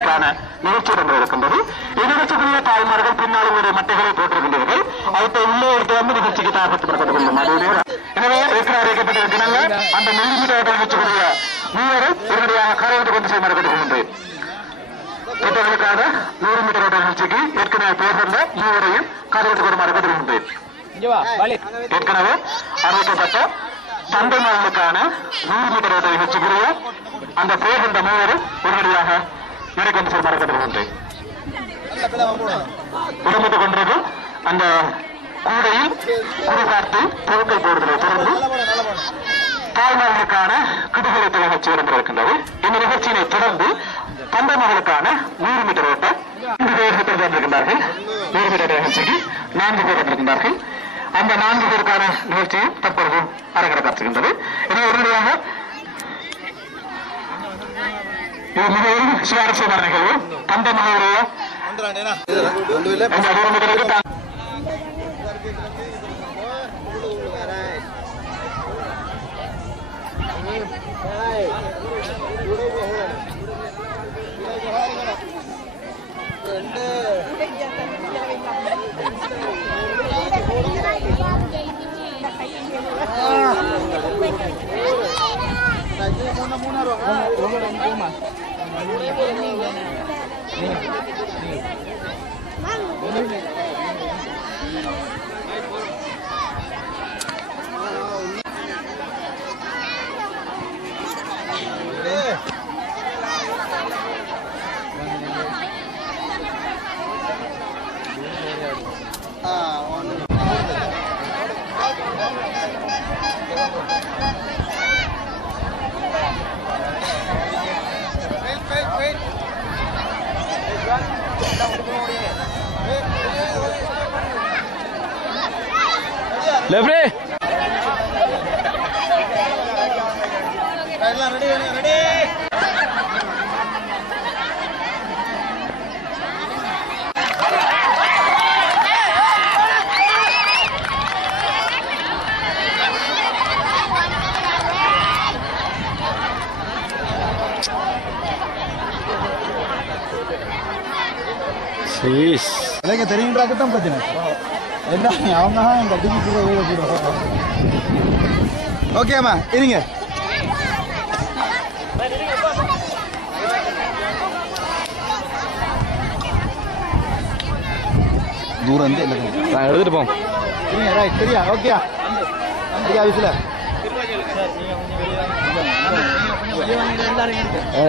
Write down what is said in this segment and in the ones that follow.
நிகழ்ச்சி இருக்கின்றது. இந்நிகழ்ச்சிக்குரிய தாய்மார்கள் பின்னாளுடைய மட்டைகளை போட்டிருக்கின்றீர்கள். அவற்றை உள்ளே எடுத்து வந்து நிகழ்ச்சிக்கு தயார்படுத்தப்பட்டுக் கொள்ளும். எனவே அறிவிக்கப்பட்டிருக்கிறாங்க. அந்த 100 மீட்டர் நிகழ்ச்சிக்குரிய வீரரை உடனடியாக கரைவிட்டு கொண்டு செய்ய மறுக்கப்படுகின்றேன். பெற்றோர்களுக்கான 100 மீட்டர் ஓட்ட நிகழ்ச்சிக்கு ஏற்கனவே பெயர் கொண்ட மூவரையும் கரைவிட்டுக் கொண்டு மறுக்கப்படுகின்றேன். ஏற்கனவே அறிவிக்கப்பட்ட தந்தைமார்களுக்கான 100 மீட்டர் ஓட்ட நிகழ்ச்சிக்குரிய அந்த பெயர் கொண்ட மூவரும் உடனடியாக கொண்டு செயல்படுத்தப்படுகின்றேன். இடம்பெற்றுக் கொண்டது அந்த கூடையில் குறிபார்த்து பொருட்கள் போடுவதை தொடர்ந்து தாய்மார்களுக்கான கிடுகளை நிகழ்ச்சி இடம்பெற்றிருக்கின்றது. இந்த நிகழ்ச்சியினை தொடர்ந்து தந்தை மகளுக்கான 100 மீட்டர் ஓட்ட 4 பேர் வந்திருக்கின்றார்கள். 100 மீட்டர் நிகழ்ச்சிக்கு 4 பேர் வந்திருக்கின்றார்கள். அந்த 4 பேருக்கான நிகழ்ச்சியை தற்பொழுது அரங்கேற்றப்படுகின்றது. எனவே உடனடியாக மிகவும் சுவாரஸ்யமான நிகழ்வு. தந்தை மகளுடைய Levre ready இல்லைங்க தெரியுன்றாக்கத்தான் பிரச்சனை. என்ன அவங்க இந்த டிஜிட்டல் ஓகேம்மா இருங்க. தூரம் வந்து நான் எடுத்துட்டு போம். சரிங்க ரைட் சரியா ஓகேயா சரியா ஆஃபீஸில்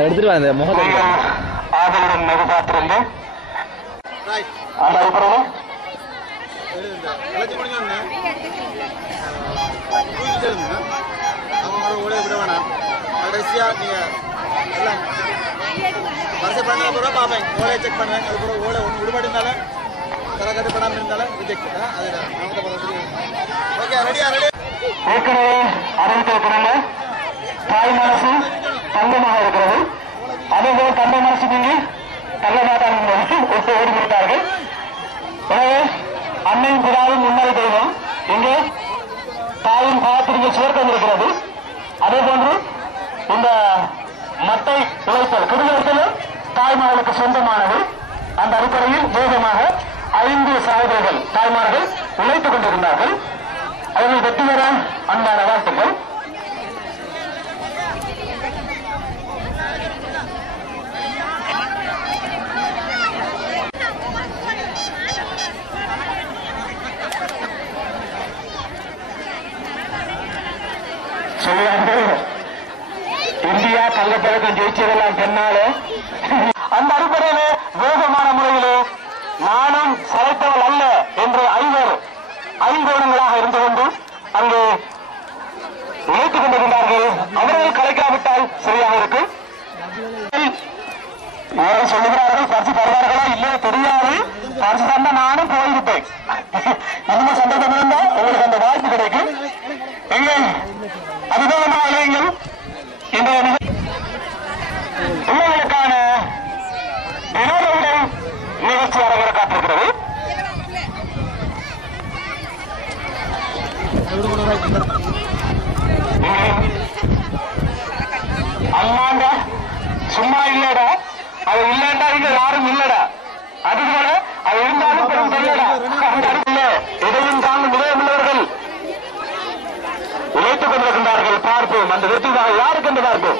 எடுத்துட்டு வாங்க முகத்தை ஆதலுடன் மிக பார்த்திருந்தேன். அந்த அடிப்படையில் அவங்க ஓட விட வேணாம். கடைசியாக நீங்கள் எல்லாம் வரிசை பண்ண பிறகு பார்ப்பேன். ஓலையை செக் பண்ணுவேன். அது பிறகு ஓலை ஒன்று விடுபாடு இருந்தாலும் கரெக்டாக பண்ணாமல் இருந்தாலும் ரிஜெக்ட். அது ஓகே ரெடியா ரெடி. ஏற்கனவே அறிவித்திருக்கிறாங்க. தாய் மனசு தங்கமாக இருக்கிறது. அதேபோல் தந்தை மனசு நீங்கி தங்க மாட்டாங்க ஓடிவிட்டார்கள். எனவே அன்னையும் பிதாவும் முன்னரை தெய்வம் இங்கே தாயின் பாத்திரிகை சுவர்க்கம் இருக்கிறது. அதே போன்று இந்த மட்டை உழைத்தல் குடியிருத்தலும் தாய்மார்களுக்கு சொந்தமானது. அந்த அடிப்படையில் வேகமாக 5 சகோதரர்கள் தாய்மார்கள் உழைத்துக் கொண்டிருந்தார்கள். அவர்கள் வெற்றி பெற அன்பான வாழ்த்துக்கள். இந்தியா தங்கப்பதக்கம் ஜெயிச்சதெல்லாம் பெண்ணாலே. அந்த அடிப்படையிலே வேகமான முறையிலே நானும் சளைத்தவள் அல்ல என்று 5 ஐங்கோணங்களாக இருந்து கொண்டு அங்கு உழைத்துக் கொண்டிருந்தார்கள். அவர்கள் கலைக்காவிட்டால் சரியாக இருக்கும். சொல்லுகிறார்கள் பரிசு தருவார்களா இல்லையோ தெரியாது. பரிசு தந்தா நானும் போயிருப்பேன். இந்த சந்தர்ப்பம் இருந்தால் உங்களுக்கு அந்த வாய்ப்பு கிடைக்கும். எங்கே அதுதான் அலையுங்கள். இந்த உங்களுக்கான வினோத உடை நிகழ்ச்சி அரங்கேற காத்திருக்கிறது. அம்மாண்ட சும்மா இல்லடா, அது இல்லண்டா நிர்வாகிகள் யாரும் இல்லடா. அதுபோல அது இருந்தாலும் பெரும் தெரியடா. எதையும் தாங்கும் நிலையமுள்ளவர்கள் உழைத்துக் கொண்டிருக்கின்றார்கள். பார்ப்போம் அந்த வெற்றிதாக யாருக்கு என்று பார்ப்போம்.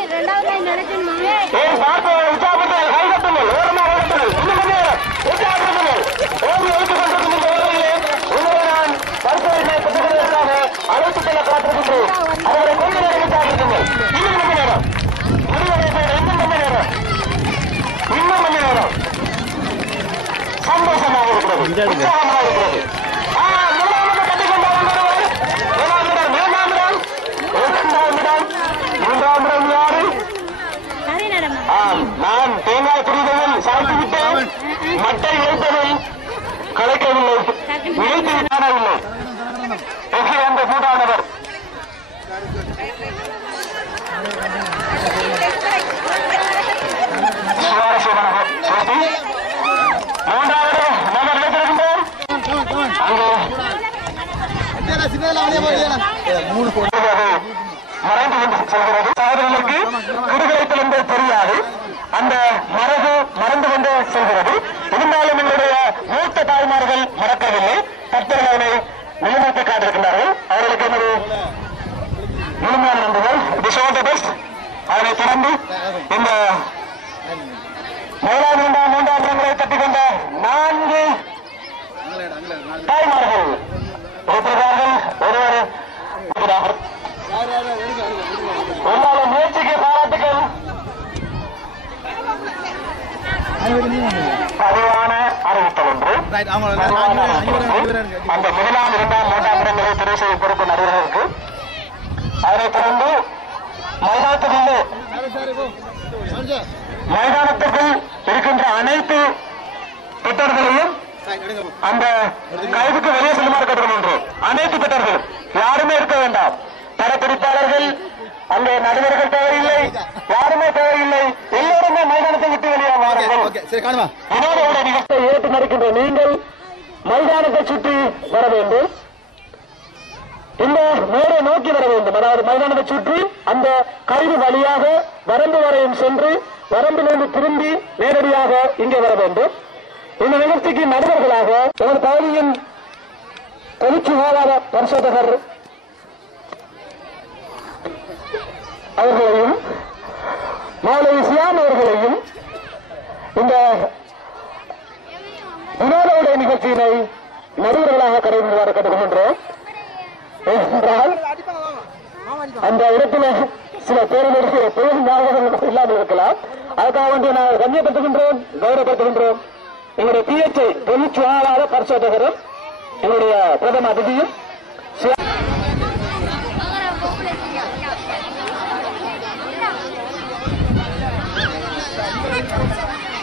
ஏன் பார்ப்போம். உற்சாகப்படுத்துங்கள், கைகட்டுங்கள், ஓரமாக கைகட்டுங்கள், இன்னும் முன்னேறும், உற்சாகப்படுத்துங்கள். ஓடி வைத்துக் கொண்டிருக்கும் இந்த உலகிலே உங்களை நான் பரிசோதனை பெற்றுக்கொள்வதற்காக அழைத்துச் செல்ல காத்திருக்கின்றேன். அவரை கொஞ்ச நேரம் உற்சாகப்படுத்துங்கள். இன்னும் கொஞ்ச நேரம், இன்னும் கொஞ்ச நேரம், இன்னும் கொஞ்ச நேரம். சந்தோஷமாக இருக்கிறது, உற்சாகமாக இருக்கிறது. நான் தேங்காய் குடிதலில் சாய்த்து விட்டேன். மட்டை இழைப்பதில் கலைக்கவில்லை, இழைத்து காணவில்லை. அந்த கூட்டானவர் சுவாரஸ்யமான போட்டி. மூன்றாவது நபர் வைத்திருக்கின்றோம். மறைந்து கொண்டு செல்கிறது. சகோதரர்களுக்கு குறுகிழைத்தல் என்பது தெரியாது. அந்த மரபு மறந்து கொண்டு செல்கிறது. இருந்தாலும் எங்களுடைய மூத்த தாய்மார்கள் மறக்கவில்லை. பக்தர்களை நிலைநிறுத்தி காட்டிருக்கின்றார்கள். அவர்களுக்கு என்னுடைய முழுமையான நன்றிகள். அதனை தொடர்ந்து இந்த மூன்றாம் இடங்களை தட்டிக்கொண்ட 4 தாய்மார்கள் இருக்கிறார்கள். ஒருவர் உங்களுடைய முயற்சிக்கு பாராட்டுகள். பதிவான அறிவித்தல் ஒன்று. அந்த முதலாம் 2ஆம் 3ஆம் இடங்களை தெரிவு செய்யும் பொறுப்பு நடுவர்களுக்கு. அதனைத் தொடர்ந்து மைதானத்துக்குள் இருக்கின்ற அனைத்து பெற்றோர்களையும் அந்த கைதுக்கு வெளியே செல்லுமாறு கேட்டுக்கொள்கின்றோம். அனைத்து பெற்றோர்களும் யாருமே இருக்க வேண்டாம். படப்பிடிப்பாளர்கள் அங்கே நடுவர்கள் தேவையில்லை, யாருமே தேவையில்லை. எல்லோருமே மைதானத்தை விட்டு வெளியே வாருங்கள். வினோதோட நிகழ்ச்சியை ஏற்று நடக்கின்ற நீங்கள் மைதானத்தை சுற்றி வர வேண்டும். இந்த மேலே நோக்கி வர வேண்டும். அதாவது மைதானத்தை சுற்றி அந்த கைது வழியாக வரம்பு வரையும் சென்று வரம்பிலிருந்து திரும்பி நேரடியாக இங்கே வர வேண்டும். இந்த நிகழ்ச்சிக்கு நடுவர்களாக ஒரு பகுதியின் பொதுச் சுகாதார பரிசோதகர் அவர்களையும் மௌலவி சியாம் அவர்களையும் இந்த வினோத நிகழ்ச்சியினை நடுவர்களாக கடைபிடிவாறு கேட்டுக்கொள்கின்றோம். என்றால் அந்த இடத்துல சில பேரினருக்கு பெரும் ஞாபகங்கள் இல்லாமல் இருக்கலாம். அதுக்காக வேண்டிய நான் கண்ணியப்படுத்துகின்றோம், கௌரவப்படுத்துகின்றோம். எங்களுடைய PHI பொதுச் சுகாதார பரிசோதகரும் எங்களுடைய பிரதம அதிதியும்